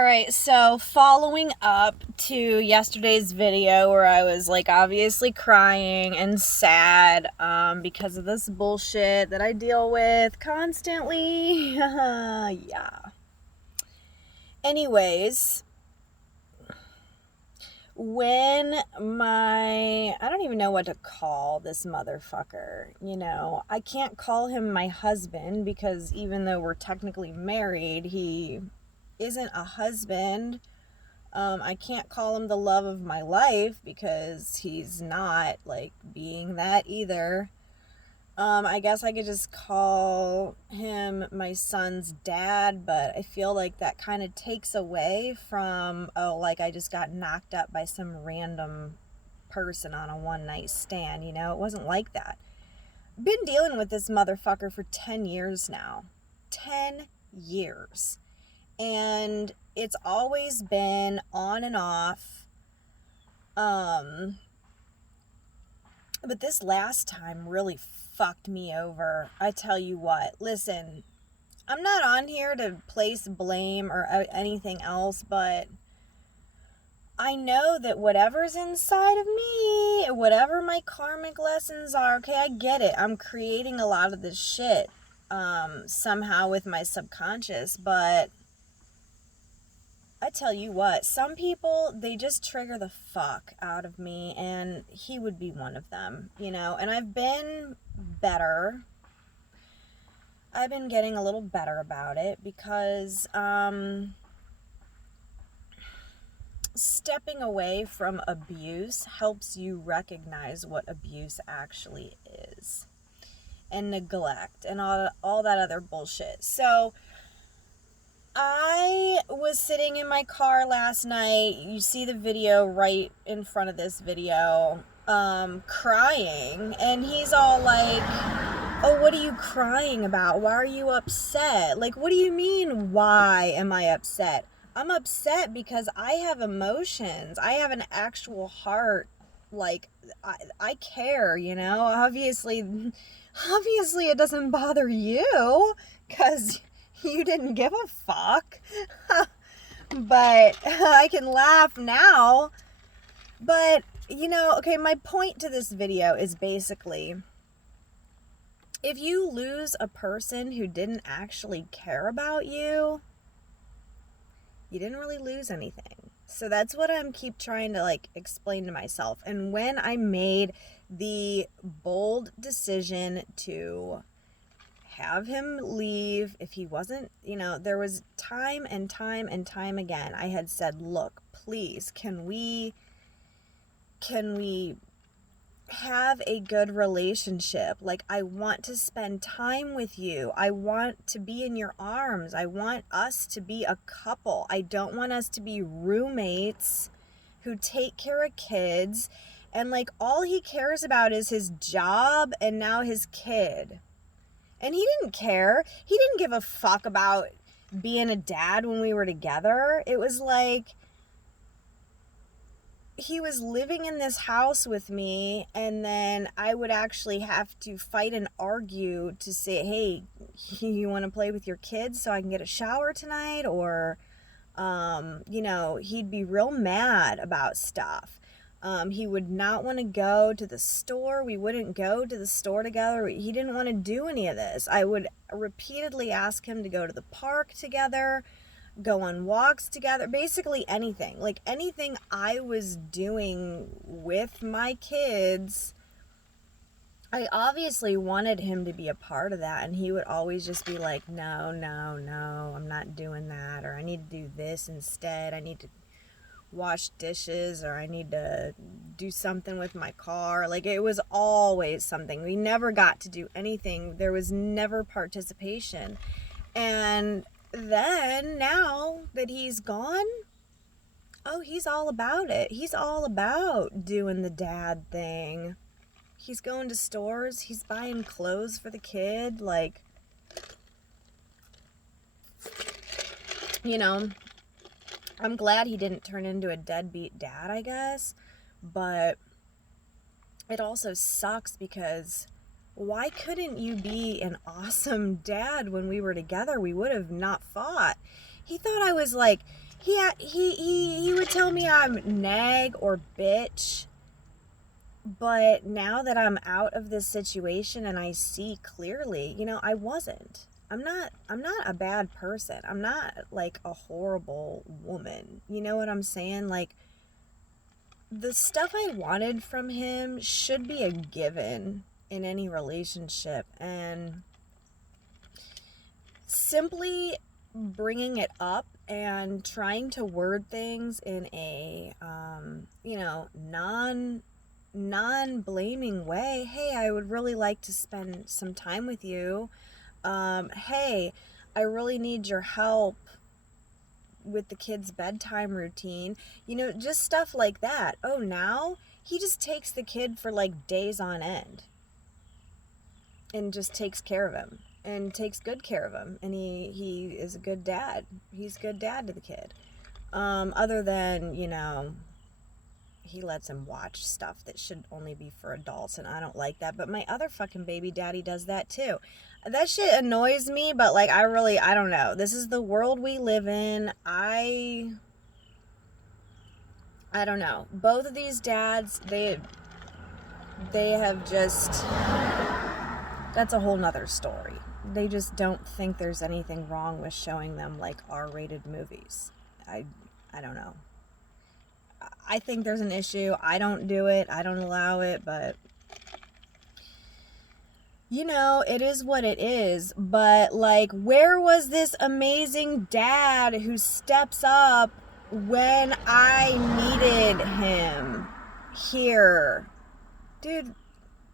Alright, so following up to yesterday's video where I was like obviously crying and sad because of this bullshit that I deal with constantly. Yeah. Anyways, when I don't even know what to call this motherfucker, I can't call him my husband because even though we're technically married, he isn't a husband. I can't call him the love of my life because he's not like being that either. I guess I could just call him my son's dad, but I feel like that kind of takes away from, like I just got knocked up by some random person on a one night stand. It wasn't like that. Been dealing with this motherfucker for 10 years now. 10 years. And it's always been on and off. But this last time really fucked me over. I tell you what, listen, I'm not on here to place blame or anything else, but I know that whatever's inside of me, whatever my karmic lessons are, okay, I get it. I'm creating a lot of this shit somehow with my subconscious, but I tell you what, some people, they just trigger the fuck out of me, and he would be one of them, and I've been better. I've been getting a little better about it because stepping away from abuse helps you recognize what abuse actually is, and neglect and all that other bullshit. So I was sitting in my car last night. You see the video right in front of this video, crying, and he's all like, "Oh, what are you crying about? Why are you upset?" Like, what do you mean, why am I upset? I'm upset because I have emotions. I have an actual heart. Like, I care, Obviously it doesn't bother you, because you didn't give a fuck. But I can laugh now. But, okay, my point to this video is basically, if you lose a person who didn't actually care about you, you didn't really lose anything. So that's what I'm keep trying to explain to myself. And when I made the bold decision to have him leave, if he wasn't, there was time and time and time again I had said, look, please, can we have a good relationship? Like, I want to spend time with you. I want to be in your arms. I want us to be a couple. I don't want us to be roommates who take care of kids and all he cares about is his job and now his kid. And he didn't care. He didn't give a fuck about being a dad when we were together. It was like he was living in this house with me, and then I would actually have to fight and argue to say, hey, you want to play with your kids so I can get a shower tonight? Or, he'd be real mad about stuff. He would not want to go to the store. We wouldn't go to the store together. He didn't want to do any of this. I would repeatedly ask him to go to the park together, go on walks together, basically anything. Anything I was doing with my kids, I obviously wanted him to be a part of that, and he would always just be like, no, I'm not doing that, or I need to do this instead. I need to wash dishes, or I need to do something with my car. It was always something. We never got to do anything. There was never participation. And then now that he's gone, he's all about it. He's all about doing the dad thing. He's going to stores. He's buying clothes for the kid. I'm glad he didn't turn into a deadbeat dad, I guess. But it also sucks because why couldn't you be an awesome dad when we were together? We would have not fought. He thought I was He would tell me I'm nag or bitch, but now that I'm out of this situation and I see clearly, I wasn't. I'm not a bad person. I'm not like a horrible woman. You know what I'm saying? Like, the stuff I wanted from him should be a given in any relationship, and simply bringing it up and trying to word things in a non-blaming way. Hey, I would really like to spend some time with you. Hey, I really need your help with the kids' bedtime routine. Just stuff like that. Oh, now he just takes the kid for like days on end and just takes care of him and takes good care of him, and he is a good dad. He's a good dad to the kid. Other than, he lets him watch stuff that should only be for adults, and I don't like that. But my other fucking baby daddy does that too. That shit annoys me, but like, I don't know. This is the world we live in. I don't know. Both of these dads, they have just, that's a whole nother story. They just don't think there's anything wrong with showing them like R-rated movies. I don't know. I think there's an issue. I don't do it. I don't allow it, but it is what it is. But like, where was this amazing dad who steps up when I needed him? Here. Dude,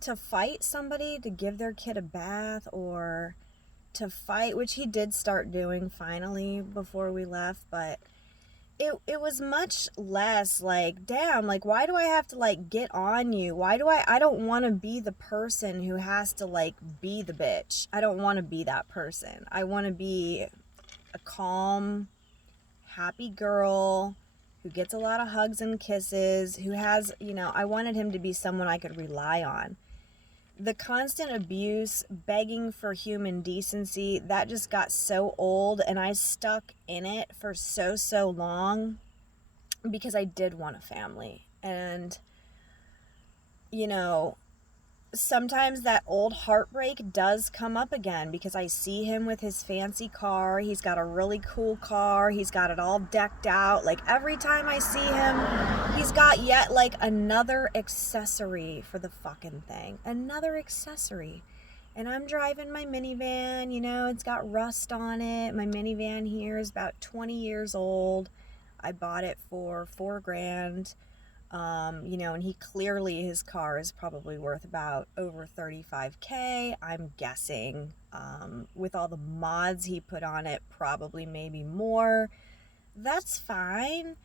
to fight somebody to give their kid a bath, or to fight, which he did start doing finally before we left, but it was much less like, damn, like, why do I have to like get on you? Why do I don't want to be the person who has to like be the bitch. I don't want to be that person. I want to be a calm, happy girl who gets a lot of hugs and kisses, who has, I wanted him to be someone I could rely on. The constant abuse, begging for human decency, that just got so old, and I stuck in it for so long because I did want a family. And, sometimes that old heartbreak does come up again, because I see him with his fancy car. He's got a really cool car. He's got it all decked out. Like, every time I see him, he's got yet like another accessory for the fucking thing. Another accessory. And I'm driving my minivan, it's got rust on it. My minivan here is about 20 years old. I bought it for $4,000. And he clearly, his car is probably worth about over $35,000, I'm guessing, with all the mods he put on it, probably maybe more. That's fine,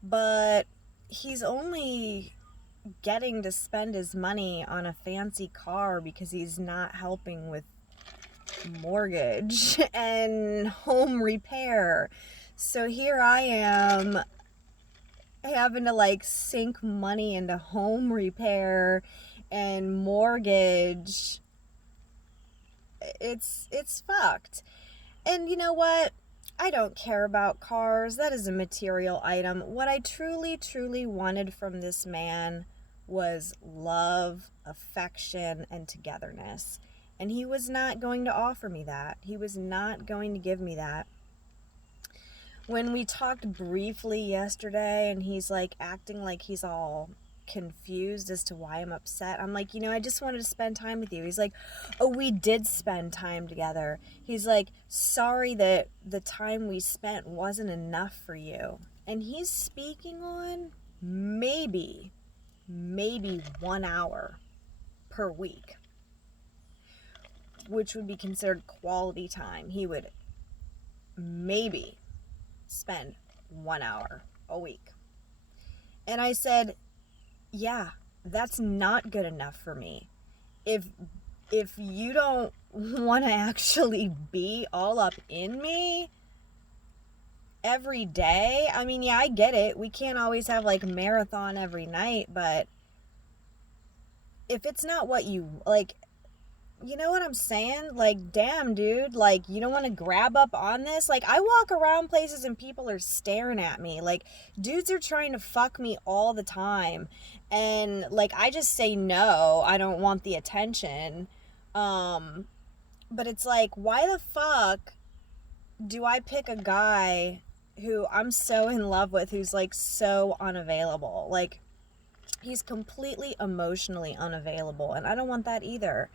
but he's only getting to spend his money on a fancy car because he's not helping with mortgage and home repair. So here I am, having to like sink money into home repair and mortgage. It's fucked. And you know what? I don't care about cars. That is a material item. What I truly wanted from this man was love, affection, and togetherness. And he was not going to offer me that. He was not going to give me that. When we talked briefly yesterday and he's like acting like he's all confused as to why I'm upset, I'm like, I just wanted to spend time with you. He's like, oh, we did spend time together. He's like, sorry that the time we spent wasn't enough for you. And he's speaking on maybe 1 hour per week, which would be considered quality time. He would maybe spend 1 hour a week. And I said, yeah, that's not good enough for me. If you don't want to actually be all up in me every day, I mean, yeah, I get it. We can't always have like a marathon every night, but if it's not what you like, You know what I'm saying? Like, damn, dude, like, you don't want to grab up on this? Like, I walk around places and people are staring at me. Like, dudes are trying to fuck me all the time. And, like, I just say no. I don't want the attention. Um, but it's like, why the fuck do I pick a guy who I'm so in love with who's, like, so unavailable? Like, he's completely emotionally unavailable. And I don't want that either.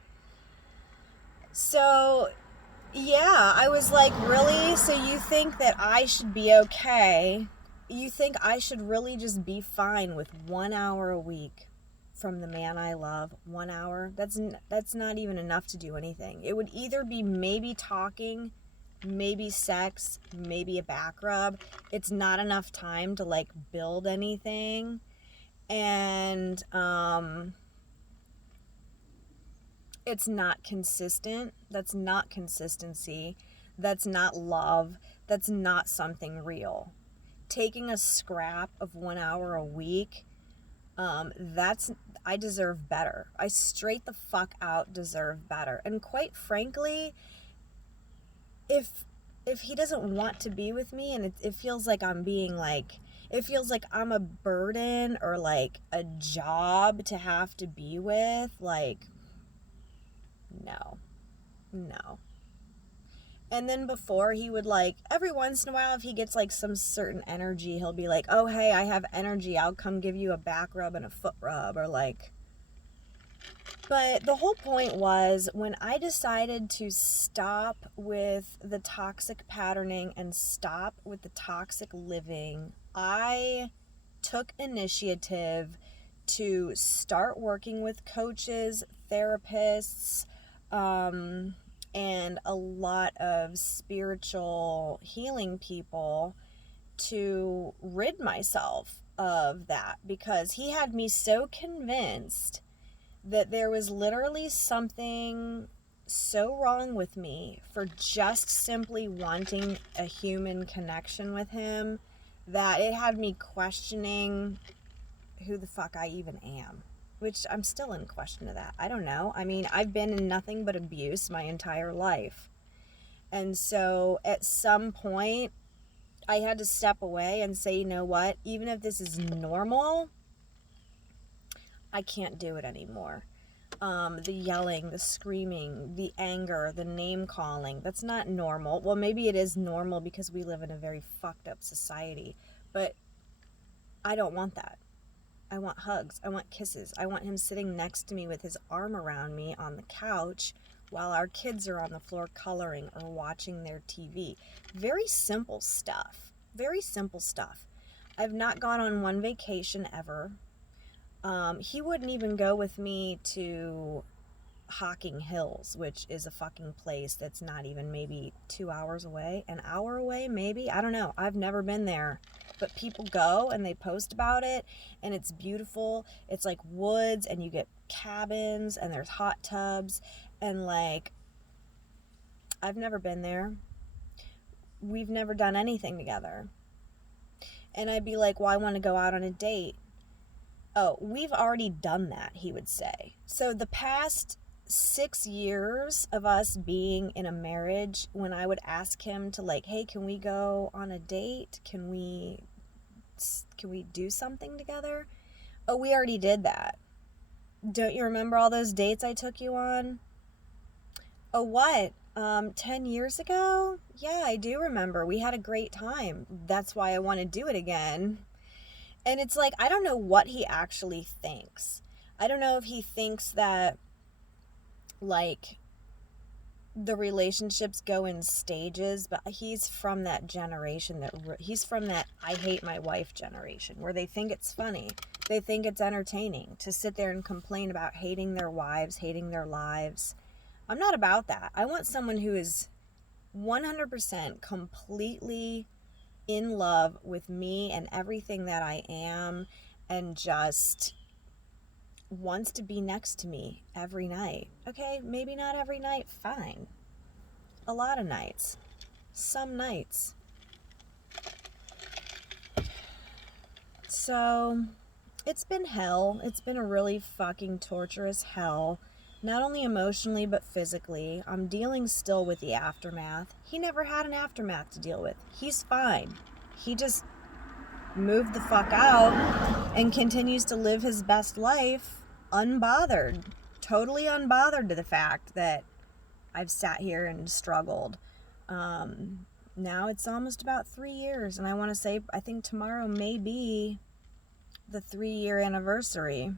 So, yeah, I was like, really? So you think that I should be okay? You think I should really just be fine with 1 hour a week from the man I love? 1 hour? That's not even enough to do anything. It would either be maybe talking, maybe sex, maybe a back rub. It's not enough time to like build anything. And it's not consistent. That's not consistency. That's not love. That's not something real. Taking a scrap of 1 hour a week, that's, I deserve better. I straight the fuck out deserve better. And quite frankly, if he doesn't want to be with me and it feels like I'm being like, it feels like I'm a burden or like a job to have to be with, like, no. No. And then before, he would like, every once in a while, if he gets like some certain energy, he'll be like, oh, hey, I have energy. I'll come give you a back rub and a foot rub, or like. But the whole point was when I decided to stop with the toxic patterning and stop with the toxic living, I took initiative to start working with coaches, therapists, and a lot of spiritual healing people to rid myself of that, because he had me so convinced that there was literally something so wrong with me for just simply wanting a human connection with him that it had me questioning who the fuck I even am. Which I'm still in question of that. I don't know. I mean, I've been in nothing but abuse my entire life. And so at some point, I had to step away and say, you know what? Even if this is normal, I can't do it anymore. The yelling, the screaming, the anger, the name calling, that's not normal. Well, maybe it is normal because we live in a very fucked up society. But I don't want that. I want hugs. I want kisses. I want him sitting next to me with his arm around me on the couch while our kids are on the floor coloring or watching their TV. Very simple stuff. Very simple stuff. I've not gone on one vacation ever. He wouldn't even go with me to Hocking Hills, which is a fucking place that's not even maybe 2 hours away, an hour away, maybe. I don't know. I've never been there, but people go and they post about it, and it's beautiful. It's like woods, and you get cabins, and there's hot tubs, and like, I've never been there. We've never done anything together. And I'd be like, well, I want to go out on a date. Oh, we've already done that, he would say. So the past 6 years of us being in a marriage, when I would ask him to like, hey, can we go on a date? Can we do something together? Oh, we already did that. Don't you remember all those dates I took you on? Oh, what? 10 years ago? Yeah, I do remember. We had a great time. That's why I want to do it again. And it's like, I don't know what he actually thinks. I don't know if he thinks that, like, the relationships go in stages, but he's from that generation he's from that I hate my wife generation, where they think it's funny. They think it's entertaining to sit there and complain about hating their wives, hating their lives. I'm not about that. I want someone who is 100% completely in love with me and everything that I am, and just wants to be next to me every night. Okay, maybe not every night, fine. A lot of nights. Some nights. So, it's been hell. It's been a really fucking torturous hell. not only emotionally, but physically. I'm dealing still with the aftermath. He never had an aftermath to deal with. He's fine. He just moved the fuck out and continues to live his best life unbothered. Totally unbothered to the fact that I've sat here and struggled. Now it's almost about 3 years, and I want to say, I think tomorrow may be the 3-year anniversary.